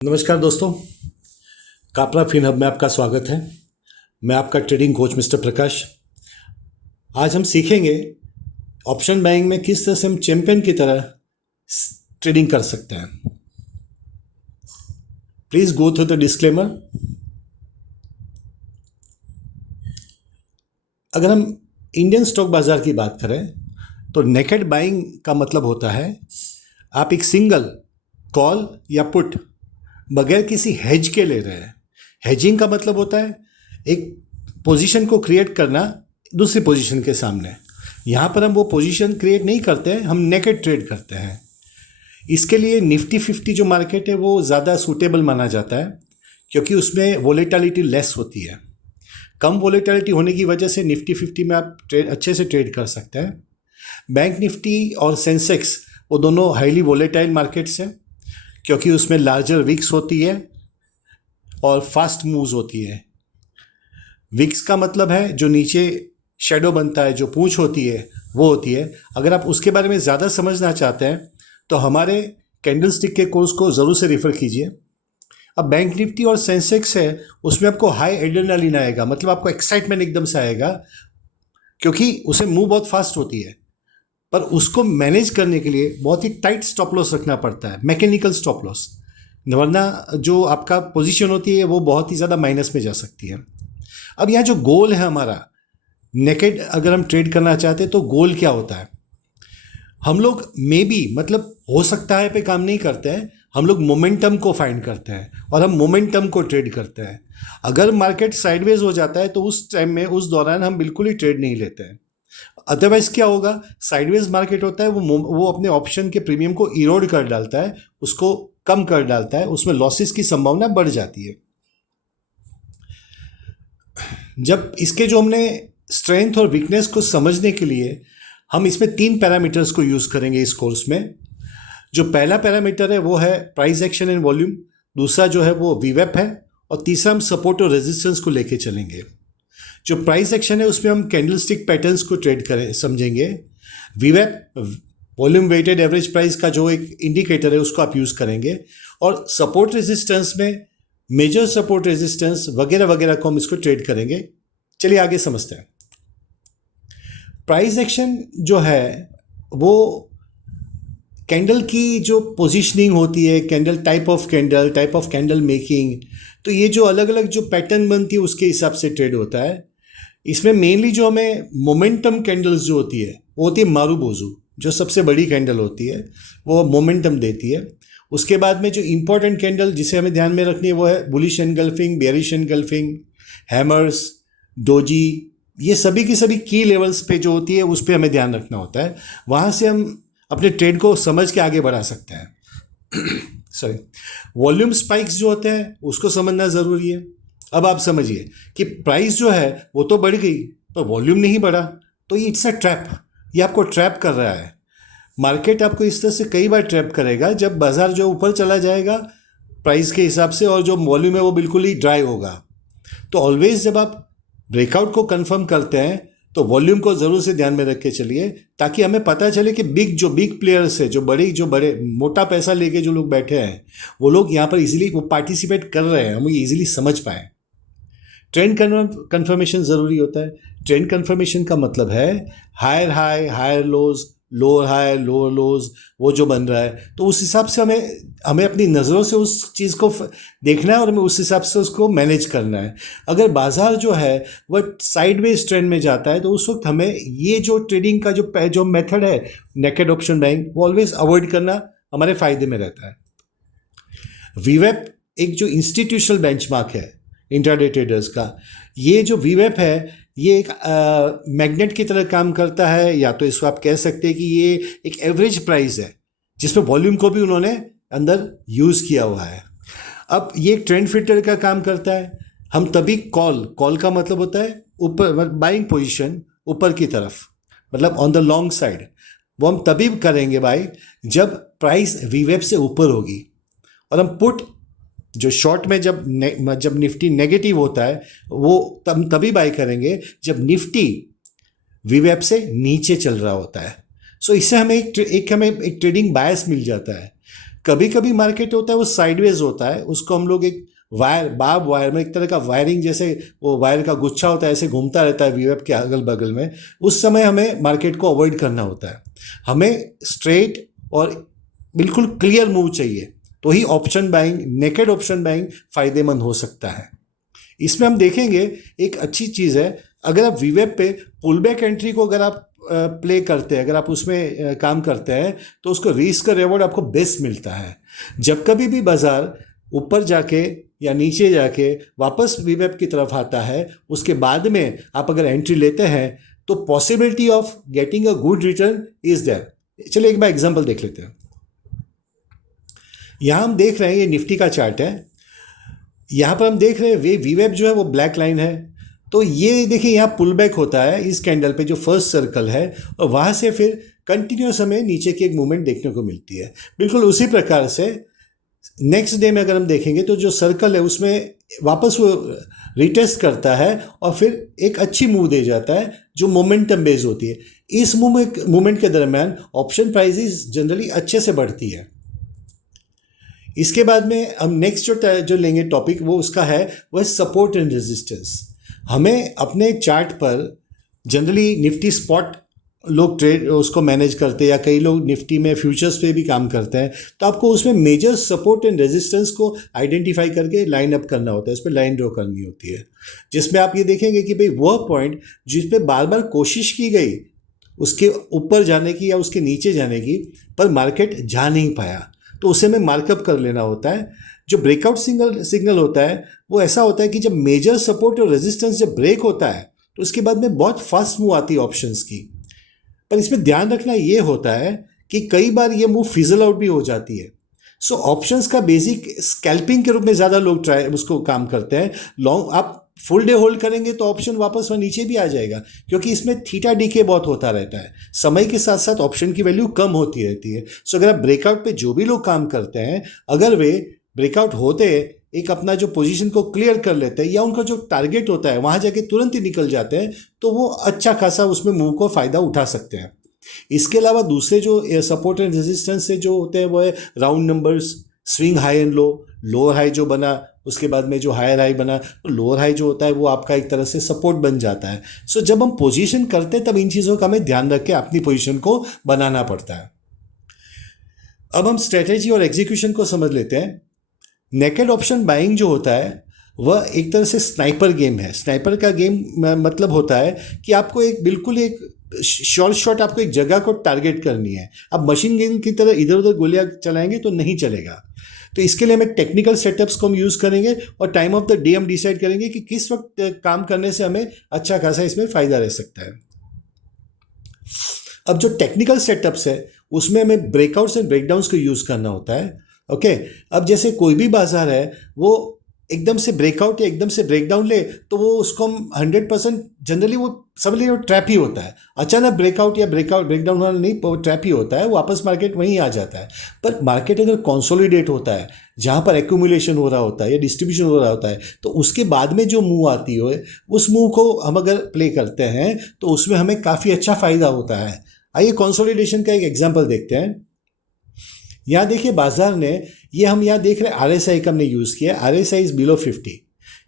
नमस्कार दोस्तों, Kapra fin hub में आपका स्वागत है। मैं आपका ट्रेडिंग कोच मिस्टर प्रकाश। आज हम सीखेंगे ऑप्शन बाइंग में किस तरह से हम चैंपियन की तरह ट्रेडिंग कर सकते हैं। Please go through the disclaimer. अगर हम इंडियन स्टॉक बाज़ार की बात करें तो नेकेड बाइंग का मतलब होता है आप एक सिंगल कॉल या पुट बगैर किसी हेज के ले रहे हैं। हेजिंग का मतलब होता है एक पोजीशन को क्रिएट करना दूसरी पोजीशन के सामने। यहाँ पर हम वो पोजीशन क्रिएट नहीं करते हैं, हम नेकेड ट्रेड करते हैं। इसके लिए निफ्टी 50 जो मार्केट है वो ज़्यादा सूटेबल माना जाता है क्योंकि उसमें वोलेटिलिटी लेस होती है। कम वोलेटिलिटी होने की वजह से निफ्टी 50 में आप अच्छे से ट्रेड कर सकते हैं। बैंक निफ्टी और सेंसेक्स वो दोनों हाईली वोलेटाइल मार्केट्स हैं क्योंकि उसमें लार्जर विक्स होती है और फास्ट मूव्स होती है। विक्स का मतलब है जो नीचे शेडो बनता है, जो पूंछ होती है वो होती है। अगर आप उसके बारे में ज़्यादा समझना चाहते हैं तो हमारे कैंडल स्टिक के कोर्स को ज़रूर से रेफ़र कीजिए। अब बैंक निफ्टी और सेंसेक्स है उसमें आपको हाई एड्रेनालिन आएगा, मतलब आपको एक्साइटमेंट एकदम से आएगा क्योंकि उसे मूव बहुत फास्ट होती है, पर उसको मैनेज करने के लिए बहुत ही टाइट स्टॉप लॉस रखना पड़ता है, मैकेनिकल स्टॉप लॉस, वरना जो आपका पोजीशन होती है वो बहुत ही ज़्यादा माइनस में जा सकती है। अब यहाँ जो गोल है हमारा नेकेड, अगर हम ट्रेड करना चाहते हैं तो गोल क्या होता है? हम लोग मे बी मतलब हो सकता है पे काम नहीं करते हैं, हम लोग मोमेंटम को फाइंड करते हैं और हम मोमेंटम को ट्रेड करते हैं। अगर मार्केट साइडवेज हो जाता है तो उस टाइम में उस दौरान हम बिल्कुल ही ट्रेड नहीं लेते हैं। अदरवाइज क्या होगा, साइडवेज मार्केट होता है वो अपने ऑप्शन के प्रीमियम को इरोड कर डालता है, उसको कम कर डालता है, उसमें लॉसेस की संभावना बढ़ जाती है। जब इसके जो हमने स्ट्रेंथ और वीकनेस को समझने के लिए हम इसमें 3 पैरामीटर्स को यूज़ करेंगे इस कोर्स में। जो पहला पैरामीटर है वो है प्राइस एक्शन एंड वॉल्यूम, दूसरा जो है वो वीवेप है और तीसरा हम सपोर्ट और रेजिस्टेंस को लेके चलेंगे। जो प्राइस एक्शन है उसमें हम कैंडलस्टिक पैटर्न्स को ट्रेड करें समझेंगे। वीवेप वॉल्यूम वेटेड एवरेज प्राइस का जो एक इंडिकेटर है उसको आप यूज़ करेंगे और सपोर्ट रेजिस्टेंस में मेजर सपोर्ट रेजिस्टेंस वगैरह वगैरह को हम इसको ट्रेड करेंगे। चलिए आगे समझते हैं। प्राइस एक्शन जो है वो कैंडल की जो पोजीशनिंग होती है, candle type of candle making, तो ये जो अलग अलग जो पैटर्न बनती है उसके हिसाब से ट्रेड होता है। इसमें मेनली जो हमें मोमेंटम कैंडल्स जो होती है वो होती है मारुबोजू, जो सबसे बड़ी कैंडल होती है वो मोमेंटम देती है। उसके बाद में जो इंपॉर्टेंट कैंडल जिसे हमें ध्यान में रखनी है वो है bullish engulfing, bearish engulfing, hammers, doji, ये सभी की सभी की लेवल्स पे जो होती है उस पर हमें ध्यान रखना होता है। वहाँ से हम अपने ट्रेड को समझ के आगे बढ़ा सकते हैं। सॉरी, वॉल्यूम स्पाइक्स जो होते हैं उसको समझना ज़रूरी है। अब आप समझिए कि प्राइस जो है वो तो बढ़ गई पर वॉल्यूम नहीं बढ़ा, तो ये इट्स अ ट्रैप, ये आपको ट्रैप कर रहा है। मार्केट आपको इस तरह से कई बार ट्रैप करेगा जब बाजार जो ऊपर चला जाएगा प्राइस के हिसाब से और जो वॉल्यूम है वो बिल्कुल ही ड्राई होगा। तो ऑलवेज जब आप ब्रेकआउट को कंफर्म करते हैं तो वॉल्यूम को ज़रूर से ध्यान में रख के चलिए ताकि हमें पता चले कि बिग प्लेयर्स है, जो बड़े मोटा पैसा लेके जो लोग बैठे हैं वो लोग यहाँ पर इजीली वो पार्टिसिपेट कर रहे हैं, हम ये इजीली समझ पाएँ। ट्रेंड कंफर्मेशन ज़रूरी होता है। ट्रेंड कंफर्मेशन का मतलब है higher high, higher lows, lower high, lower lows, वो जो बन रहा है तो उस हिसाब से हमें अपनी नज़रों से उस चीज़ को देखना है और हमें उस हिसाब से उसको मैनेज करना है। अगर बाजार जो है वह साइडवेज ट्रेंड में जाता है तो उस वक्त हमें ये जो ट्रेडिंग का जो मेथड है नेकेड ऑप्शन बाइंग, वो ऑलवेज अवॉइड करना हमारे फ़ायदे में रहता है। वीवेप एक जो इंस्टीट्यूशनल बेंचमार्क है इंट्राडे ट्रेडर्स का, ये जो वीवेप है ये एक मैग्नेट की तरह काम करता है, या तो इसको आप कह सकते हैं कि ये एक एवरेज प्राइस है जिसमें वॉल्यूम को भी उन्होंने अंदर यूज़ किया हुआ है। अब ये एक ट्रेंड फिल्टर का काम करता है। हम तभी कॉल का मतलब होता है ऊपर, बाइंग पोजीशन ऊपर की तरफ, मतलब ऑन द लॉन्ग साइड, वो हम तभी करेंगे बाई जब प्राइस वीवेप से ऊपर होगी। और हम पुट जो शॉर्ट में जब निफ्टी नेगेटिव होता है वो तभी बाय करेंगे जब निफ्टी वीवेप से नीचे चल रहा होता है। सो इससे हमें एक ट्रेडिंग बायस मिल जाता है। कभी कभी मार्केट होता है वो साइडवेज होता है, उसको हम लोग एक वायर बार्ब वायर में एक तरह का वायरिंग जैसे वो वायर का गुच्छा होता है ऐसे घूमता रहता है वीवेब के अगल बगल में, उस समय हमें मार्केट को अवॉइड करना होता है। हमें स्ट्रेट और बिल्कुल क्लियर मूव चाहिए, तो ही option buying, naked option buying फायदेमंद हो सकता है। इसमें हम देखेंगे एक अच्छी चीज़ है, अगर आप वीवेब पे पुल बैक एंट्री को अगर आप प्ले करते हैं, अगर आप उसमें काम करते हैं, तो उसको रिस्क का रिवॉर्ड आपको बेस्ट मिलता है। जब कभी भी बाजार ऊपर जाके या नीचे जाके वापस वीवेब की तरफ आता है, उसके बाद में आप अगर एंट्री लेते हैं तो possibility of getting a good return is there. चलिए एक बार एग्जांपल देख लेते हैं। यहाँ हम देख रहे हैं ये निफ्टी का चार्ट है, यहाँ पर हम देख रहे हैं वे वीवेब जो है वो ब्लैक लाइन है, तो ये देखिए यहाँ पुल बैक होता है इस कैंडल पे जो फर्स्ट सर्कल है, और वहाँ से फिर कंटिन्यूस हमें नीचे की एक मूवमेंट देखने को मिलती है। बिल्कुल उसी प्रकार से नेक्स्ट डे में अगर हम देखेंगे तो जो सर्कल है उसमें वापस वो रिटेस्ट करता है और फिर एक अच्छी मूव दे जाता है जो मोमेंटम बेस्ड होती है। इस मूवमेंट के दरम्यान ऑप्शन प्राइसेस जनरली अच्छे से बढ़ती है। इसके बाद में हम नेक्स्ट जो लेंगे टॉपिक वो उसका है वह सपोर्ट एंड रेजिस्टेंस। हमें अपने चार्ट पर जनरली निफ्टी स्पॉट लोग ट्रेड उसको मैनेज करते हैं या कई लोग निफ्टी में फ्यूचर्स पे भी काम करते हैं, तो आपको उसमें मेजर सपोर्ट एंड रेजिस्टेंस को आइडेंटिफाई करके लाइन अप करना होता है, इस पर लाइन ड्रॉ करनी होती है, जिसमें आप ये देखेंगे कि भाई वह पॉइंट जिस पे बार बार कोशिश की गई उसके ऊपर जाने की या उसके नीचे जाने की, पर मार्केट जा नहीं पाया, तो उसे हमें मार्कअप कर लेना होता है। जो ब्रेकआउट सिग्नल होता है वो ऐसा होता है कि जब मेजर सपोर्ट और रेजिस्टेंस जब ब्रेक होता है तो उसके बाद में बहुत फास्ट मूव आती है ऑप्शंस की। पर इसमें ध्यान रखना ये होता है कि कई बार ये मूव फिजल आउट भी हो जाती है। सो ऑप्शंस का बेसिक स्कैल्पिंग के रूप में ज़्यादा लोग ट्राई उसको काम करते हैं। लॉन्ग आप फुल डे होल्ड करेंगे तो ऑप्शन वापस वह नीचे भी आ जाएगा, क्योंकि इसमें थीटा डीके बहुत होता रहता है, समय के साथ साथ ऑप्शन की वैल्यू कम होती रहती है। सो अगर आप ब्रेकआउट पे जो भी लोग काम करते हैं, अगर वे ब्रेकआउट होते एक अपना जो पोजीशन को क्लियर कर लेते हैं या उनका जो टारगेट होता है वहाँ जाके तुरंत ही निकल जाते हैं, तो वो अच्छा खासा उसमें मूव को फ़ायदा उठा सकते हैं। इसके अलावा दूसरे जो सपोर्ट एंड रेजिस्टेंस से जो होते हैं वो है round numbers, swing high and low, lower high जो बना उसके बाद में जो हायर हाई बना, तो लोअर हाई जो होता है वो आपका एक तरह से सपोर्ट बन जाता है। सो जब हम पोजीशन करते हैं तब इन चीज़ों का हमें ध्यान रख के अपनी पोजीशन को बनाना पड़ता है। अब हम स्ट्रेटेजी और एग्जीक्यूशन को समझ लेते हैं। नेकेड ऑप्शन बाइंग जो होता है वह एक तरह से स्नाइपर गेम है। स्नाइपर का गेम मतलब होता है कि आपको एक बिल्कुल एक शॉर्ट शॉट आपको एक जगह को टारगेट करनी है। आप मशीन गन की तरह इधर उधर गोलियां चलाएंगे तो नहीं चलेगा। तो इसके लिए हम एक टेक्निकल सेटअप्स को हम यूज़ करेंगे और टाइम ऑफ द डे हम डिसाइड करेंगे कि किस वक्त काम करने से हमें अच्छा खासा इसमें फ़ायदा रह सकता है। अब जो टेक्निकल सेटअप्स है उसमें हमें ब्रेकआउट्स एंड ब्रेकडाउन्स को यूज़ करना होता है। ओके, अब जैसे कोई भी बाजार है वो एकदम से ब्रेकआउट या एकदम से ब्रेकडाउन ले तो वो उसको हम 100% जनरली वो सब लिए ट्रैप ही होता है। अचानक ब्रेकआउट या ब्रेकडाउन होना नहीं, वो ट्रैप ही होता है, वापस मार्केट वहीं आ जाता है। पर मार्केट अगर कंसोलिडेट होता है, जहाँ पर एक्यूमुलेशन हो रहा होता है या डिस्ट्रीब्यूशन हो रहा होता है, तो उसके बाद में जो मूव आती है उस मूव को हम अगर प्ले करते हैं तो उसमें हमें काफ़ी अच्छा फ़ायदा होता है। आइए कंसोलिडेशन का एक एग्जाम्पल देखते हैं। यहाँ देखिए बाजार ने ये हम यहाँ देख रहे हैं RSI का हमने यूज़ किया है। RSI इज़ बिलो 50,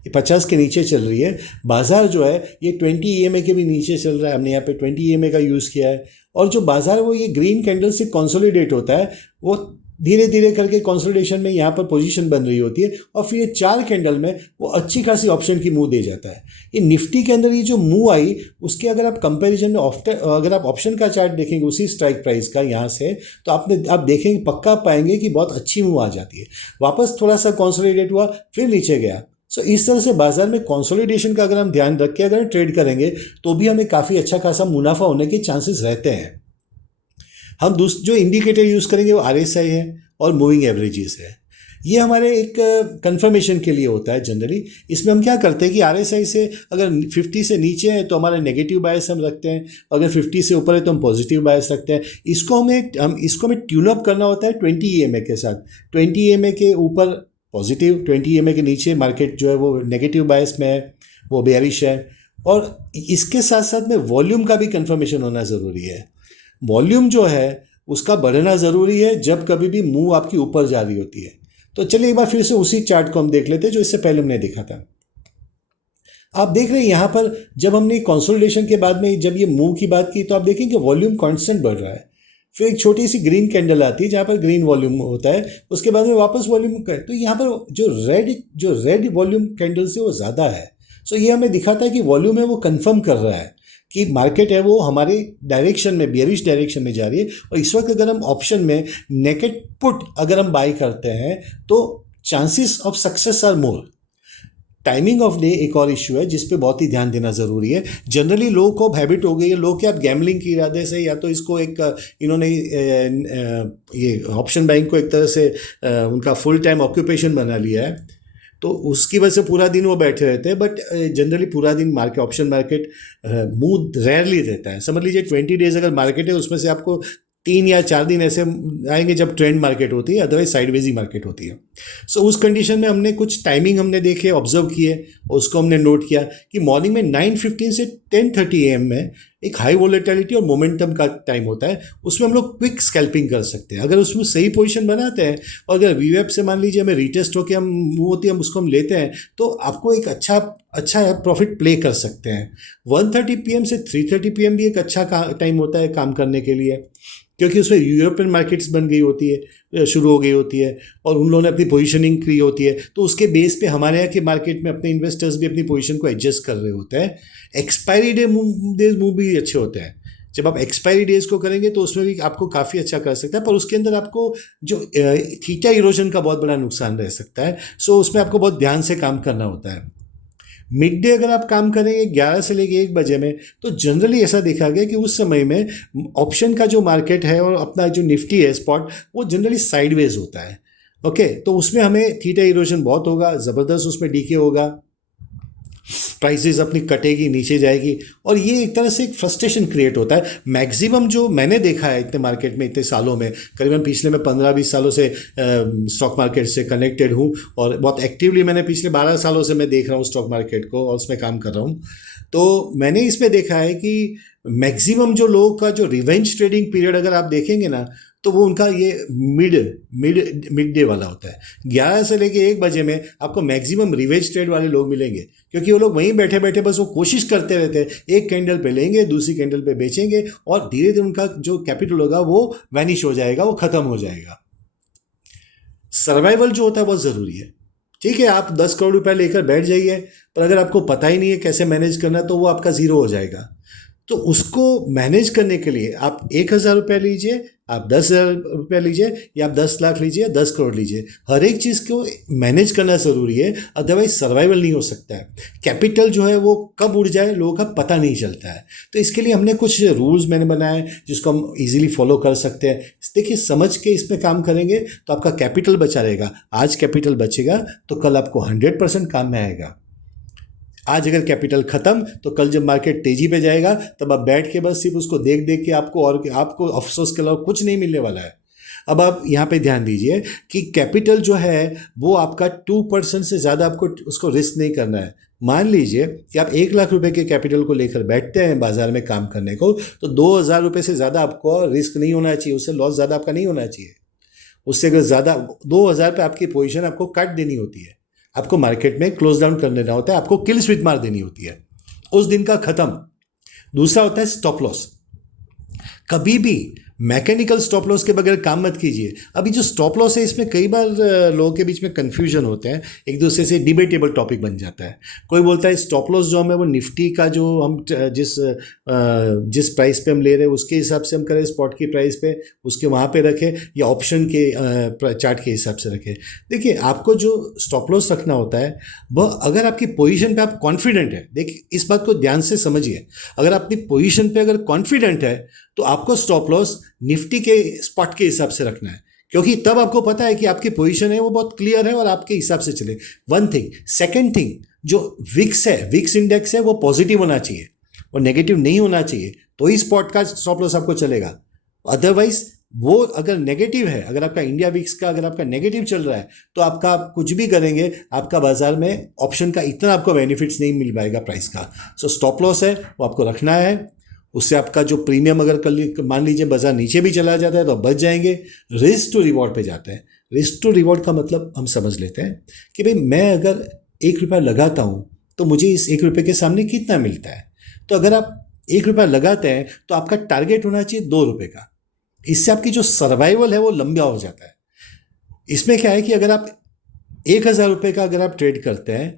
ये 50 के नीचे चल रही है। बाजार जो है ये 20 EMA के भी नीचे चल रहा है, हमने यहाँ पे 20 EMA का यूज़ किया है। और जो बाजार है वो ये ग्रीन कैंडल से कंसोलिडेट होता है, वो धीरे धीरे करके कंसोलिडेशन में यहाँ पर पोजीशन बन रही होती है और फिर ये 4 कैंडल में वो अच्छी खासी ऑप्शन की मूव दे जाता है। ये निफ्टी के अंदर ये जो मूव आई उसके अगर आप कंपैरिजन में अगर आप ऑप्शन का चार्ट देखेंगे उसी स्ट्राइक प्राइस का यहाँ से, तो आप देखेंगे पक्का पाएंगे कि बहुत अच्छी मूव आ जाती है। वापस थोड़ा सा कंसोलिडेट हुआ फिर नीचे गया। सो इस तरह से बाजार में कंसोलिडेशन का अगर हम ध्यान रख के अगर ट्रेड करेंगे तो भी हमें काफ़ी अच्छा खासा मुनाफा होने के चांसेस रहते हैं। हम जो इंडिकेटर यूज़ करेंगे वो RSI है और मूविंग एवरेजेस है। ये हमारे एक कंफर्मेशन के लिए होता है जनरली। इसमें हम क्या करते हैं कि RSI से अगर 50 से नीचे है तो हमारा नेगेटिव बायस हम रखते हैं, अगर 50 से ऊपर है तो हम पॉजिटिव बायस रखते हैं। इसको हमें ट्यून अप करना होता है 20 EMA के साथ। 20 EMA के ऊपर पॉजिटिव, 20 EMA के नीचे मार्केट जो है वो नेगेटिव बायस में है, वो बेयरिश है। और इसके साथ साथ में वॉल्यूम का भी कंफर्मेशन होना ज़रूरी है। वॉल्यूम जो है उसका बढ़ना ज़रूरी है जब कभी भी मूव आपकी ऊपर जा रही होती है। तो चलिए एक बार फिर से उसी चार्ट को हम देख लेते हैं जो इससे पहले हमने देखा था। आप देख रहे हैं यहाँ पर जब हमने कंसोलिडेशन के बाद में जब ये मूव की बात की तो आप देखें कि वॉल्यूम कांस्टेंट बढ़ रहा है। फिर एक छोटी सी ग्रीन कैंडल आती है जहाँ पर ग्रीन वॉल्यूम होता है, उसके बाद में वापस वॉल्यूम का, तो यहाँ पर जो रेड वॉल्यूम कैंडल से वो ज़्यादा है। सो ये हमें दिखाता है कि वॉल्यूम है वो कंफर्म कर रहा है कि मार्केट है वो हमारे डायरेक्शन में, बियरिश डायरेक्शन में जा रही है। और इस वक्त अगर हम ऑप्शन में नेकेड पुट अगर हम बाई करते हैं तो chances of success are more. Timing of day एक और इशू है जिस पे बहुत ही ध्यान देना ज़रूरी है। जनरली लोगों को हैबिट हो गई है, लोग क्या आप गैम्बलिंग के इरादे से या तो इसको एक इन्होंने ये ऑप्शन बाइंग को एक तरह से उनका फुल टाइम ऑक्यूपेशन बना लिया है, तो उसकी वजह से पूरा दिन वो बैठे रहते हैं। बट जनरली पूरा दिन market, option market move rarely रहता है। समझ लीजिए 20 डेज अगर मार्केट है उसमें से आपको 3 या 4 दिन ऐसे आएंगे जब ट्रेंड मार्केट होती है, अदरवाइज साइडवेज ही मार्केट होती है। सो उस कंडीशन में हमने कुछ टाइमिंग हमने देखे, ऑब्जर्व किए और उसको हमने नोट किया कि मॉर्निंग में 9:15 से 10:30 AM में एक हाई वोलेटिलिटी और मोमेंटम का टाइम होता है, उसमें हम लोग क्विक स्कैल्पिंग कर सकते हैं। अगर उसमें सही पोजीशन बनाते हैं और अगर वीवेप से मान लीजिए हमें रीटेस्ट होकर हम मूव होती है, हम उसको हम लेते हैं, तो आपको एक अच्छा प्रॉफिट प्ले कर सकते हैं। 1:30 PM से 3:30 PM भी एक अच्छा टाइम होता है काम करने के लिए, क्योंकि उसमें यूरोपियन मार्केट्स बन गई होती है, शुरू हो गई होती है और उन लोगों ने अपनी पोजीशनिंग की होती है, तो उसके बेस पे हमारे यहाँ के मार्केट में अपने इन्वेस्टर्स भी अपनी पोजीशन को एडजस्ट कर रहे होते हैं। एक्सपायरी डेज मूव भी अच्छे होते हैं। जब आप एक्सपायरी डेज को करेंगे तो उसमें भी आपको काफ़ी अच्छा कर सकता है, पर उसके अंदर आपको जो थीटा इरोजन का बहुत बड़ा नुकसान रह सकता है। सो उसमें आपको बहुत ध्यान से काम करना होता है। मिड डे अगर आप काम करेंगे 11 से लेके 1 बजे में, तो जनरली ऐसा देखा गया कि उस समय में ऑप्शन का जो मार्केट है और अपना जो निफ्टी है स्पॉट, वो जनरली साइडवेज होता है। ओके, तो उसमें हमें थीटा इरोजन बहुत होगा, ज़बरदस्त उसमें डीके होगा, प्राइसेस अपनी कटेगी, नीचे जाएगी और ये एक तरह से एक फ्रस्ट्रेशन क्रिएट होता है। मैक्सिमम जो मैंने देखा है इतने मार्केट में, इतने सालों में, करीबन पिछले मैं 15-20 सालों से स्टॉक मार्केट से कनेक्टेड हूँ और बहुत एक्टिवली मैंने पिछले 12 सालों से मैं देख रहा हूँ स्टॉक मार्केट को और उसमें काम कर रहा हूँ। तो मैंने इसमें देखा है कि मैक्सिमम जो लोगों का जो रिवेंज ट्रेडिंग पीरियड अगर आप देखेंगे ना, तो वो उनका ये मिड डे वाला होता है। 11 से लेके 1 बजे में आपको मैक्सिमम रिवेंज ट्रेड वाले लोग मिलेंगे, क्योंकि वो लोग वहीं बैठे बैठे बस वो कोशिश करते रहते हैं, एक कैंडल पे लेंगे, दूसरी कैंडल पे बेचेंगे और धीरे धीरे उनका जो कैपिटल होगा वो वैनिश हो जाएगा, वो ख़त्म हो जाएगा। सर्वाइवल जो होता है बहुत ज़रूरी है। ठीक है, आप 10 करोड़ रुपया लेकर बैठ जाइए, पर अगर आपको पता ही नहीं है कैसे मैनेज करना, तो वो आपका ज़ीरो हो जाएगा। तो उसको मैनेज करने के लिए आप 1,000 रुपया लीजिए, आप 10,000 रुपया लीजिए या आप 10 लाख लीजिए, 10 करोड़ लीजिए, हर एक चीज़ को मैनेज करना ज़रूरी है, अदरवाइज सर्वाइवल नहीं हो सकता है। कैपिटल जो है वो कब उड़ जाए लोगों का पता नहीं चलता है। तो इसके लिए हमने कुछ रूल्स मैंने बनाए जिसको हम इजीली फॉलो कर सकते हैं। देखिए, समझ के इसमें काम करेंगे तो आपका कैपिटल बचा रहेगा। आज कैपिटल बचेगा तो कल आपको 100% काम में आएगा। आज अगर कैपिटल ख़त्म तो कल जब मार्केट तेज़ी पे जाएगा तब आप बैठ के बस सिर्फ उसको देख देख के आपको अफसोस के अलावा कुछ नहीं मिलने वाला है। अब आप यहाँ पे ध्यान दीजिए कि कैपिटल जो है वो आपका 2% से ज़्यादा आपको उसको रिस्क नहीं करना है। मान लीजिए कि आप 1 लाख रुपए के कैपिटल को लेकर बैठते हैं बाजार में काम करने को, तो 2,000 रुपये से ज़्यादा आपको रिस्क नहीं होना चाहिए, उससे लॉस ज़्यादा आपका नहीं होना चाहिए। उससे अगर ज़्यादा 2,000 पे आपकी पोजीशन आपको काट देनी होती है, आपको मार्केट में क्लोज डाउन कर देना होता है, आपको किल स्विच मार देनी होती है, उस दिन का खत्म। दूसरा होता है स्टॉप लॉस। कभी भी मैकेनिकल स्टॉप लॉस के बगैर काम मत कीजिए। अभी जो स्टॉप लॉस है इसमें कई बार लोगों के बीच में कन्फ्यूजन होते हैं, एक दूसरे से डिबेटेबल टॉपिक बन जाता है। कोई बोलता है स्टॉप लॉस जो हमें वो निफ्टी का जो हम जिस प्राइस पे हम ले रहे हैं उसके हिसाब से हम करें, स्पॉट की प्राइस पे उसके वहाँ पे रखें, या ऑप्शन के चार्ट के हिसाब से रखें। देखिए, आपको जो स्टॉप लॉस रखना होता है वह अगर आपकी पोजीशन पे आप कॉन्फिडेंट है, देखिए इस बात को ध्यान से समझिए, अगर अपनी पोजीशन पे अगर कॉन्फिडेंट है तो आपको स्टॉप लॉस निफ्टी के स्पॉट के हिसाब से रखना है, क्योंकि तब आपको पता है कि आपकी पोजीशन है वो बहुत क्लियर है और आपके हिसाब से चले। One thing. सेकंड थिंग, जो विक्स है, विक्स इंडेक्स है, वो पॉजिटिव होना चाहिए, वो नेगेटिव नहीं होना चाहिए, तो ही स्पॉट का स्टॉप लॉस आपको चलेगा। अदरवाइज वो अगर नेगेटिव है, अगर आपका इंडिया विक्स का अगर आपका नेगेटिव चल रहा है, तो आपका कुछ भी करेंगे आपका बाजार में ऑप्शन का इतना आपको बेनिफिट्स नहीं मिल पाएगा प्राइस का। सो स्टॉप लॉस है वो आपको रखना है। उससे आपका जो प्रीमियम अगर कल मान लीजिए बाजार नीचे भी चला जाता है तो आप बच जाएंगे। रिस्क टू रिवॉर्ड पे जाते हैं। रिस्क टू रिवॉर्ड का मतलब हम समझ लेते हैं कि भाई मैं अगर 1 रुपया लगाता हूँ तो मुझे इस 1 रुपये के सामने कितना मिलता है। तो अगर आप 1 रुपया लगाते हैं तो आपका टारगेट होना चाहिए 2 रुपये का। इससे आपकी जो सर्वाइवल है वो लंबा हो जाता है। इसमें क्या है कि अगर आप 1,000 रुपये का अगर आप ट्रेड करते हैं,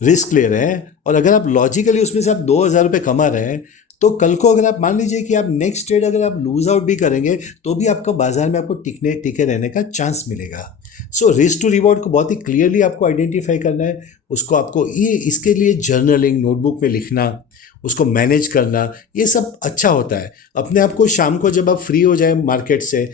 रिस्क ले रहे हैं, और अगर आप लॉजिकली उसमें से आप 2,000 रुपये कमा रहे हैं, तो कल को अगर आप मान लीजिए कि आप नेक्स्ट ट्रेड अगर आप लूज आउट भी करेंगे तो भी आपको बाजार में आपको टिके रहने का चांस मिलेगा। सो रिस्क टू रिवॉर्ड को बहुत ही क्लियरली आपको आइडेंटिफाई करना है। उसको आपको ये इसके लिए जर्नलिंग, नोटबुक में लिखना, उसको मैनेज करना, ये सब अच्छा होता है। अपने आप को शाम को जब आप फ्री हो जाए मार्केट से,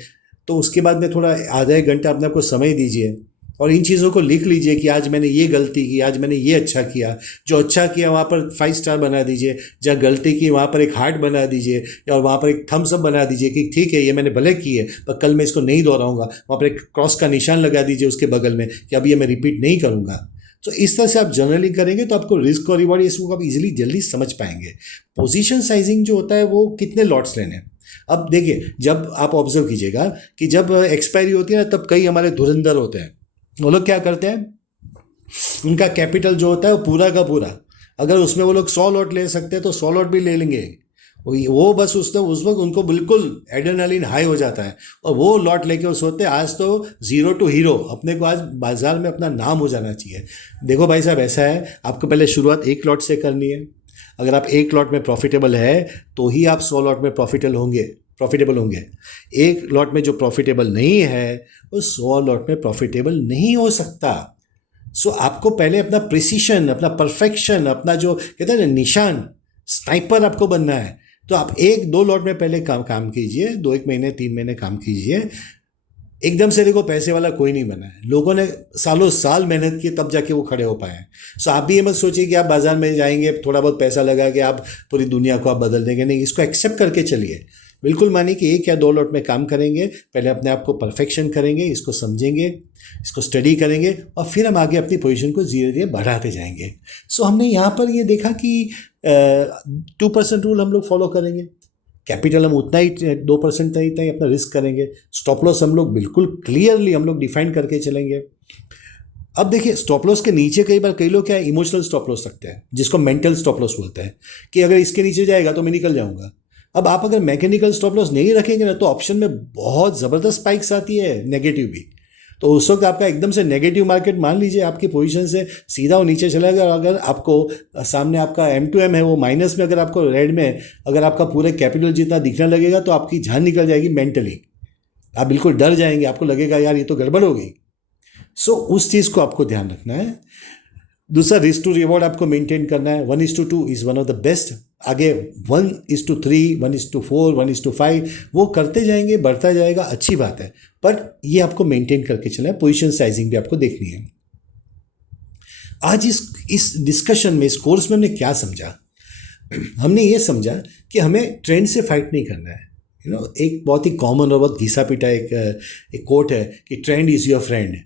तो उसके बाद में थोड़ा आधा 1 घंटा अपने आप को समय दीजिए और इन चीज़ों को लिख लीजिए कि आज मैंने ये गलती की, आज मैंने ये अच्छा किया। जो अच्छा किया वहाँ पर 5 स्टार बना दीजिए, जहाँ गलती की वहाँ पर एक हार्ट बना दीजिए और वहाँ पर एक थम्स अप बना दीजिए कि ठीक है ये मैंने भले की है पर कल मैं इसको नहीं दोहराऊंगा। वहाँ पर एक क्रॉस का निशान लगा दीजिए उसके बगल में कि अब ये मैं रिपीट नहीं करूँगा। तो इस तरह से आप जर्नलिंग करेंगे तो आपको रिस्क और रिवॉर्ड इसको आप इजीली जल्दी समझ पाएंगे। पोजीशन साइजिंग जो होता है वो कितने लॉट्स लेने हैं। अब देखिए, जब आप ऑब्जर्व कीजिएगा कि जब एक्सपायरी होती है ना, तब कई हमारे धुरंधर होते हैं। वो लोग क्या करते हैं, उनका कैपिटल जो होता है वो पूरा का पूरा, अगर उसमें वो लोग 100 लॉट ले सकते हैं तो 100 लॉट भी ले लेंगे। वो बस उस वक्त उनको बिल्कुल एड्रेनालिन हाई हो जाता है और वो लॉट लेके वो सोचते हैं आज तो 0 टू हीरो, अपने को आज बाजार में अपना नाम हो जाना चाहिए। देखो भाई साहब, ऐसा है, आपको पहले शुरुआत 1 लॉट से करनी है। अगर आप 1 लॉट में प्रॉफिटेबल है तो ही आप 100 लॉट में प्रॉफिटेबल होंगे। 1 लॉट में जो प्रॉफिटेबल नहीं है वो 100 लॉट में प्रॉफिटेबल नहीं हो सकता। सो आपको पहले अपना प्रिसीशन, अपना परफेक्शन, अपना जो कहते हैं ना निशान, स्नाइपर आपको बनना है। तो आप 1-2 लॉट में पहले काम कीजिए, 2-1 महीने 3 महीने काम कीजिए। एकदम से देखो पैसे वाला कोई नहीं बना है, लोगों ने सालों साल मेहनत की तब जाके वो खड़े हो पाए हैं। सो आप भी ये मत सोचिए कि आप बाजार में जाएंगे, थोड़ा बहुत पैसा लगा के आप पूरी दुनिया को आप बदल देंगे। नहीं, इसको एक्सेप्ट करके चलिए। बिल्कुल मानिए कि 1 या 2 लॉट में काम करेंगे, पहले अपने आप को परफेक्शन करेंगे, इसको समझेंगे, इसको स्टडी करेंगे और फिर हम आगे अपनी पोजीशन को धीरे धीरे बढ़ाते जाएंगे। सो हमने यहाँ पर ये देखा कि 2% रूल हम लोग फॉलो करेंगे। कैपिटल हम उतना ही 2% ही अपना रिस्क करेंगे। स्टॉप लॉस हम लोग बिल्कुल क्लियरली हम लोग डिफाइन करके चलेंगे। अब देखिए, स्टॉप लॉस के नीचे कई लोग क्या है, इमोशनल स्टॉप लॉस रखते हैं, जिसको मेंटल स्टॉप लॉस बोलते हैं कि अगर इसके नीचे जाएगा तो मैं निकल जाऊंगा। अब आप अगर मैकेनिकल स्टॉप लॉस नहीं रखेंगे ना तो ऑप्शन में बहुत ज़बरदस्त स्पाइक्स आती है, नेगेटिव भी। तो उस वक्त आपका एकदम से नेगेटिव मार्केट, मान लीजिए आपकी पोजीशन से सीधा वो नीचे चला गया और अगर आपको सामने आपका M2M है वो माइनस में, अगर आपको रेड में अगर आपका पूरे कैपिटल जितना दिखने लगेगा तो आपकी जान निकल जाएगी मेंटली। आप बिल्कुल डर जाएंगे, आपको लगेगा यार ये तो गड़बड़ हो गई। सो उस चीज़ को आपको ध्यान रखना है। दूसरा, रिस्क टू रिवॉर्ड आपको मेंटेन करना है। 1:2 is one of the best. आगे 1:3, 1:4, 1:5 वो करते जाएंगे, बढ़ता जाएगा, अच्छी बात है, पर ये आपको मेंटेन करके चलना है। पोजीशन साइजिंग भी आपको देखनी है। आज इस डिस्कशन में, इस कोर्स में हमने क्या समझा? हमने ये समझा कि हमें ट्रेंड से फाइट नहीं करना है। एक बहुत ही कॉमन और बहुत घिसा पिटा एक कोट है कि trend is your friend,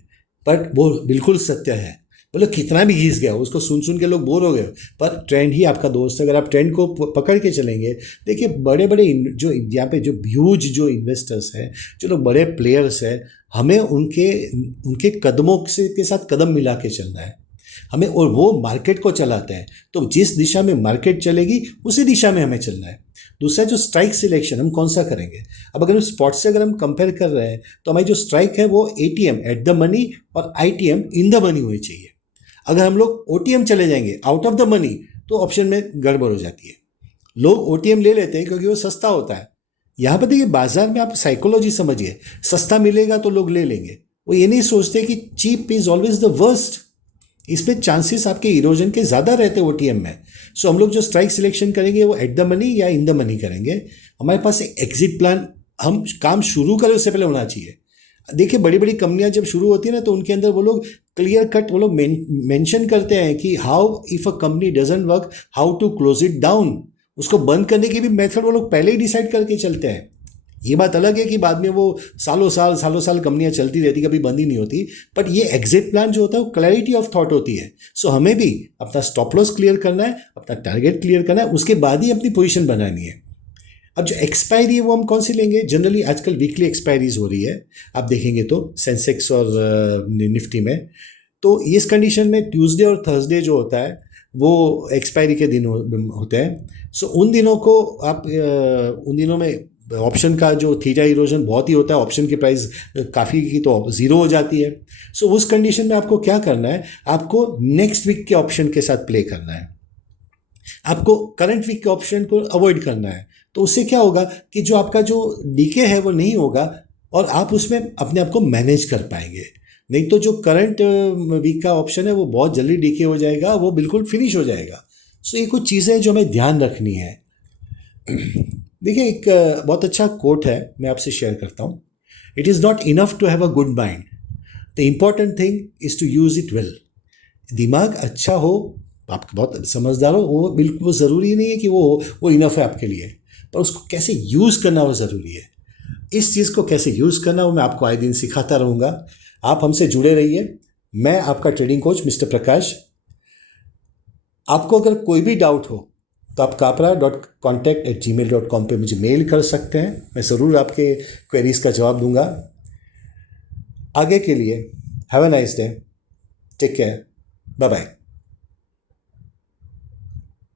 but वो बिल्कुल सत्य है। मतलब कितना भी घिस गया, उसको सुन के लोग बोर हो गए, पर ट्रेंड ही आपका दोस्त है। अगर आप ट्रेंड को पकड़ के चलेंगे, देखिए बड़े जो यहाँ पे जो ह्यूज जो इन्वेस्टर्स हैं, जो लोग बड़े प्लेयर्स हैं, हमें उनके कदमों के साथ कदम मिला के चलना है हमें। और वो मार्केट को चलाते हैं, तो जिस दिशा में मार्केट चलेगी उसी दिशा में हमें चलना है। दूसरा, जो स्ट्राइक सिलेक्शन हम कौन सा करेंगे। अब अगर हम स्पॉट से अगर हम कंपेयर कर रहे हैं तो हमारी जो स्ट्राइक है वो ATM एट द मनी और ITM इन द मनी होनी चाहिए। अगर हम लोग OTM चले जाएंगे, आउट ऑफ द मनी, तो ऑप्शन में गड़बड़ हो जाती है। लोग OTM ले लेते हैं क्योंकि वो सस्ता होता है। यहाँ पर देखिए, बाजार में आप साइकोलॉजी समझिए, सस्ता मिलेगा तो लोग ले लेंगे। वो ये नहीं सोचते कि cheap is always the worst. इसमें चांसेस आपके इरोजन के ज़्यादा रहते हैं OTM में। सो हम लोग जो स्ट्राइक सिलेक्शन करेंगे वो एट द मनी या इन द मनी करेंगे। हमारे पास एक एग्जिट प्लान, हम काम शुरू करें उससे पहले होना चाहिए। देखिए, बड़ी बड़ी कंपनियां जब शुरू होती है ना, तो उनके अंदर वो लोग क्लियर कट वो लोग मेंशन करते हैं कि how if a company doesn't work, how to close it down. उसको बंद करने की भी मेथड वो लोग पहले ही डिसाइड करके चलते हैं। ये बात अलग है कि बाद में वो सालों साल कंपनियां चलती रहती, कभी बंद ही नहीं होती। बट ये एग्जिट प्लान जो होता है वो क्लैरिटी ऑफ थॉट होती है। सो हमें भी अपना स्टॉप लॉस क्लियर करना है, अपना टारगेट क्लियर करना है, उसके बाद ही अपनी पोजीशन बनानी है। अब जो एक्सपायरी है वो हम कौन सी लेंगे? जनरली आजकल वीकली एक्सपायरीज हो रही है, आप देखेंगे तो सेंसेक्स और निफ्टी में। तो इस कंडीशन में ट्यूसडे और थर्सडे जो होता है वो एक्सपायरी के दिन होते हैं। सो उन दिनों को आप उन दिनों में ऑप्शन का जो थीटा इरोजन बहुत ही होता है, ऑप्शन की प्राइस काफ़ी की तो ज़ीरो हो जाती है। सो उस कंडीशन में आपको क्या करना है, आपको नेक्स्ट वीक के ऑप्शन के साथ प्ले करना है, आपको करंट वीक के ऑप्शन को अवॉइड करना है। तो उससे क्या होगा कि जो आपका जो डीके है वो नहीं होगा और आप उसमें अपने आप को मैनेज कर पाएंगे। नहीं तो जो करंट वीक का ऑप्शन है वो बहुत जल्दी डीके हो जाएगा, वो बिल्कुल फिनिश हो जाएगा। सो ये कुछ चीज़ें जो हमें ध्यान रखनी है। देखिए, एक बहुत अच्छा कोट है, मैं आपसे शेयर करता हूँ। It is not enough to have a good mind, the important thing is to use it well. दिमाग अच्छा हो, आप बहुत समझदार हो, वो बिल्कुल वो ज़रूरी नहीं है कि वो इनफ है आपके लिए, पर उसको कैसे यूज़ करना वो ज़रूरी है। इस चीज़ को कैसे यूज़ करना वो मैं आपको आए दिन सिखाता रहूँगा। आप हमसे जुड़े रहिए। मैं आपका ट्रेडिंग कोच मिस्टर प्रकाश। आपको अगर कोई भी डाउट हो तो आप kapra.contact@gmail.com पे मुझे मेल कर सकते हैं, मैं ज़रूर आपके क्वेरीज़ का जवाब दूंगा। आगे के लिए have a nice day, take care, bye bye.